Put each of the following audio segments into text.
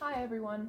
Hi everyone.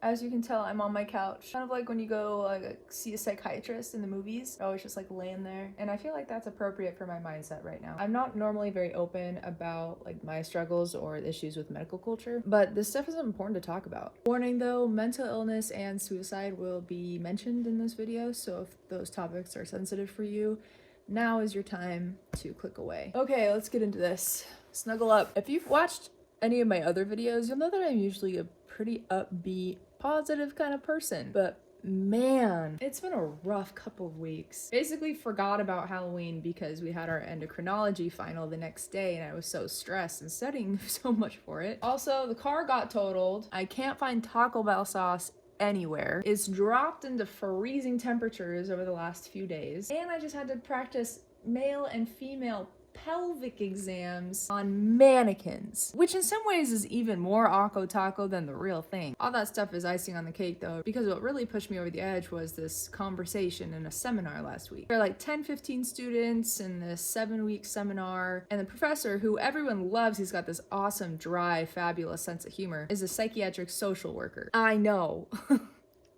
As you can tell, I'm on my couch. Kind of like when you go see a psychiatrist in the movies. I always just like laying there. And I feel like that's appropriate for my mindset right now. I'm not normally very open about like my struggles or issues with medical culture, but this stuff is important to talk about. Warning though, mental illness and suicide will be mentioned in this video, so if those topics are sensitive for you, now is your time to click away. Okay, let's get into this. Snuggle up. If you've watched any of my other videos, you'll know that I'm usually a pretty upbeat, positive kind of person, but man, it's been a rough couple of weeks. Basically forgot about Halloween because we had our endocrinology final the next day and I was so stressed and studying so much for it. Also, the car got totaled. I can't find Taco Bell sauce anywhere. It's dropped into freezing temperatures over the last few days. And I just had to practice male and female pelvic exams on mannequins, which in some ways is even more Akko Taco than the real thing. All that stuff is icing on the cake though, because what really pushed me over the edge was this conversation in a seminar last week. There are like 10-15 students in this 7-week seminar, and the professor, who everyone loves, he's got this awesome, dry, fabulous sense of humor, is a psychiatric social worker. I know.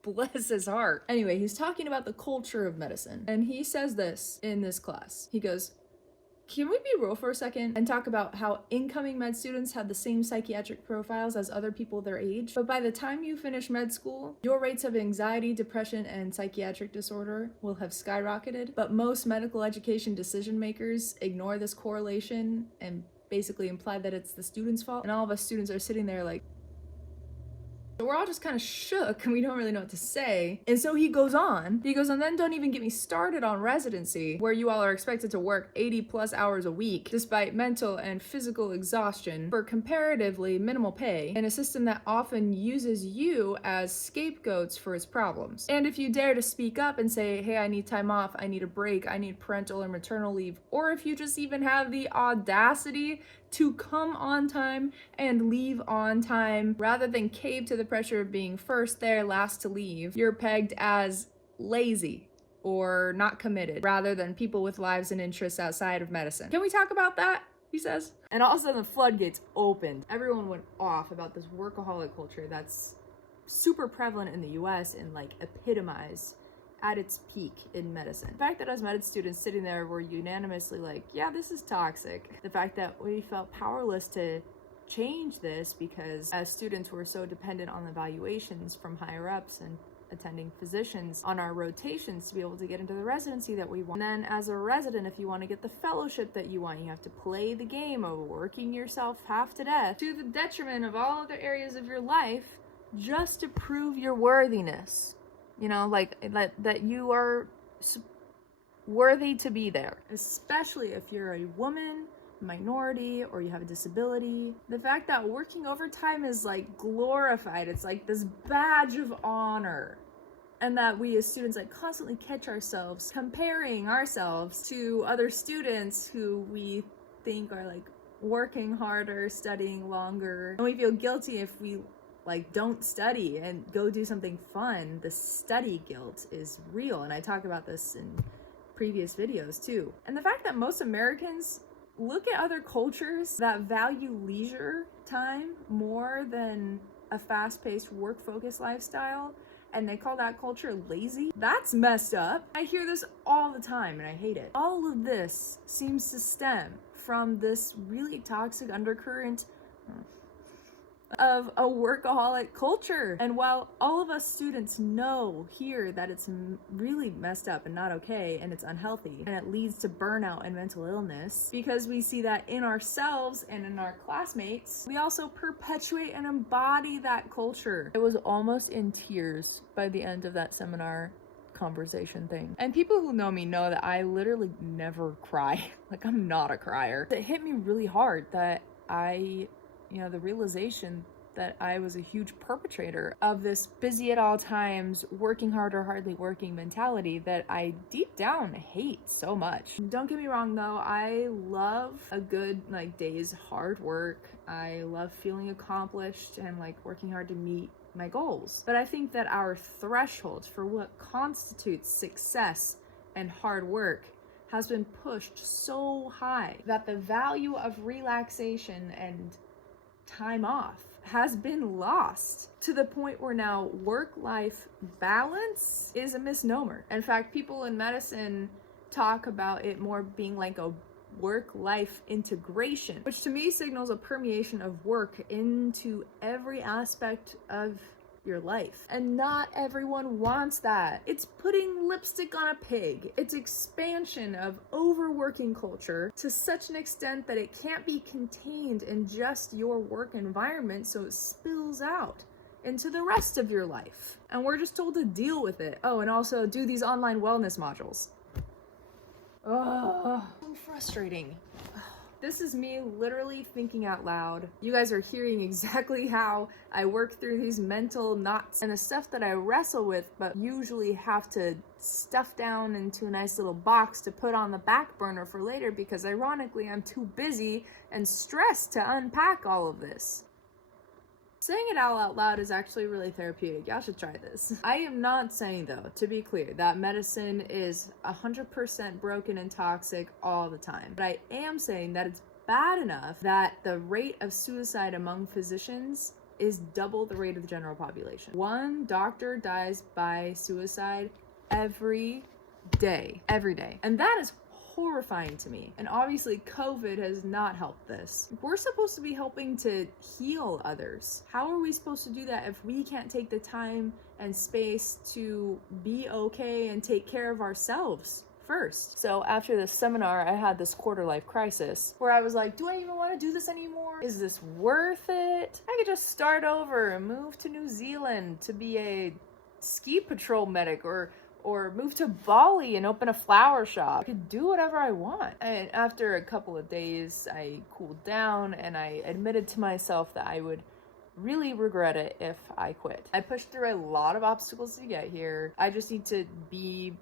Bless his heart. Anyway, he's talking about the culture of medicine, and he says this in this class. He goes, "Can we be real for a second and talk about how incoming med students have the same psychiatric profiles as other people their age? But by the time you finish med school, your rates of anxiety, depression, and psychiatric disorder will have skyrocketed. But most medical education decision makers ignore this correlation and basically imply that it's the student's fault. And all of us students are sitting there like, so we're all just kind of shook and we don't really know what to say." And so he goes on, then don't even get me started on residency, where you all are expected to work 80 plus hours a week, despite mental and physical exhaustion, for comparatively minimal pay, in a system that often uses you as scapegoats for its problems. And if you dare to speak up and say, hey, I need time off, I need a break, I need parental or maternal leave, or if you just even have the audacity to come on time and leave on time rather than cave to the pressure of being first there, last to leave, you're pegged as lazy or not committed rather than people with lives and interests outside of medicine. Can we talk about that? He says. And all of a sudden the floodgates opened. Everyone went off about this workaholic culture that's super prevalent in the US and like epitomized at its peak in medicine. The fact that as med students sitting there were unanimously like, yeah, this is toxic. The fact that we felt powerless to change this because as students were so dependent on the evaluations from higher ups and attending physicians on our rotations to be able to get into the residency that we want. And then as a resident, if you want to get the fellowship that you want, you have to play the game of working yourself half to death to the detriment of all other areas of your life just to prove your worthiness. You know, like that you are worthy to be there, especially if you're a woman, minority, or you have a disability. The fact that working overtime is like glorified, it's like this badge of honor. And that we as students like constantly catch ourselves comparing ourselves to other students who we think are like working harder, studying longer. And we feel guilty if we like don't study and go do something fun. The study guilt is real, and I talk about this in previous videos too. And the fact that most Americans look at other cultures that value leisure time more than a fast-paced work-focused lifestyle, and they call that culture lazy, that's messed up. I hear this all the time and I hate it. All of this seems to stem from this really toxic undercurrent of a workaholic culture. And while all of us students know here that it's really messed up and not okay and it's unhealthy and it leads to burnout and mental illness, because we see that in ourselves and in our classmates, we also perpetuate and embody that culture. I was almost in tears by the end of that seminar conversation thing. And people who know me know that I literally never cry. Like, I'm not a crier. It hit me really hard that the realization that I was a huge perpetrator of this busy at all times, working hard or hardly working mentality that I deep down hate so much. Don't get me wrong though, I love a good day's hard work. I love feeling accomplished and working hard to meet my goals. But I think that our threshold for what constitutes success and hard work has been pushed so high that the value of relaxation and time off has been lost to the point where now work-life balance is a misnomer. In fact, people in medicine talk about it more being like a work-life integration, which to me signals a permeation of work into every aspect of your life. And not everyone wants that. It's putting lipstick on a pig. It's expansion of overworking culture to such an extent that it can't be contained in just your work environment, so it spills out into the rest of your life. And we're just told to deal with it. Oh, and also do these online wellness modules. Oh, so frustrating. This is me literally thinking out loud. You guys are hearing exactly how I work through these mental knots and the stuff that I wrestle with, but usually have to stuff down into a nice little box to put on the back burner for later because ironically I'm too busy and stressed to unpack all of this. Saying it out loud is actually really therapeutic. Y'all should try this. I am not saying, though, to be clear, that medicine is 100% broken and toxic all the time. But I am saying that it's bad enough that the rate of suicide among physicians is double the rate of the general population. One doctor dies by suicide every day. And that is horrifying to me. And obviously COVID has not helped this. We're supposed to be helping to heal others. How are we supposed to do that if we can't take the time and space to be okay and take care of ourselves first? So after this seminar, I had this quarter life crisis where I was like, do I even want to do this anymore? Is this worth it? I could just start over and move to New Zealand to be a ski patrol medic or move to Bali and open a flower shop. I could do whatever I want. And after a couple of days, I cooled down and I admitted to myself that I would really regret it if I quit. I pushed through a lot of obstacles to get here. I just need to be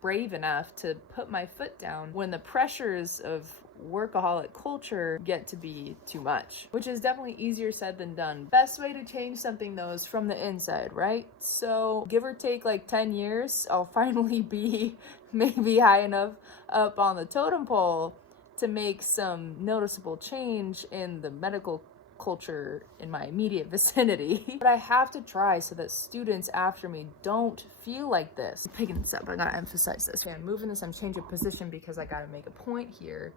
brave enough to put my foot down when the pressures of workaholic culture get to be too much, which is definitely easier said than done. Best way to change something though is from the inside, right? So give or take like 10 years, I'll finally be maybe high enough up on the totem pole to make some noticeable change in the medical culture in my immediate vicinity. But I have to try so that students after me don't feel like this. I'm picking this up, I gotta emphasize this. Okay, I'm moving this, I'm changing position because I gotta make a point here.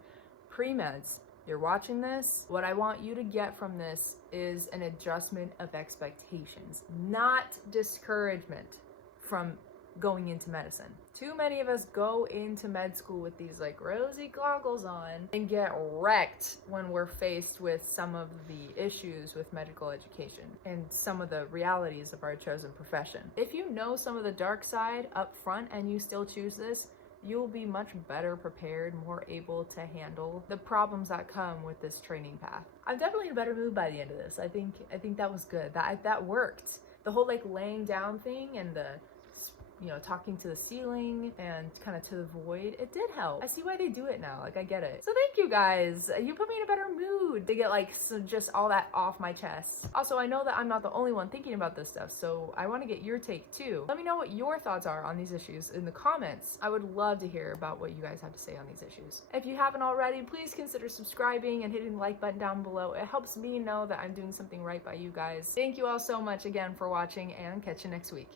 Premeds, you're watching this. What I want you to get from this is an adjustment of expectations, not discouragement from going into medicine. Too many of us go into med school with these like rosy goggles on and get wrecked when we're faced with some of the issues with medical education and some of the realities of our chosen profession. If you know some of the dark side up front and you still choose this, you'll be much better prepared, more able to handle the problems that come with this training path. I'm definitely in a better mood by the end of this. I think that was good. That worked. The whole like laying down thing and the talking to the ceiling and kind of to the void, it did help. I see why they do it now. Like, I get it. So thank you guys. You put me in a better mood to get like just all that off my chest. Also, I know that I'm not the only one thinking about this stuff, so I want to get your take too. Let me know what your thoughts are on these issues in the comments. I would love to hear about what you guys have to say on these issues. If you haven't already, please consider subscribing and hitting the like button down below. It helps me know that I'm doing something right by you guys. Thank you all so much again for watching, and catch you next week.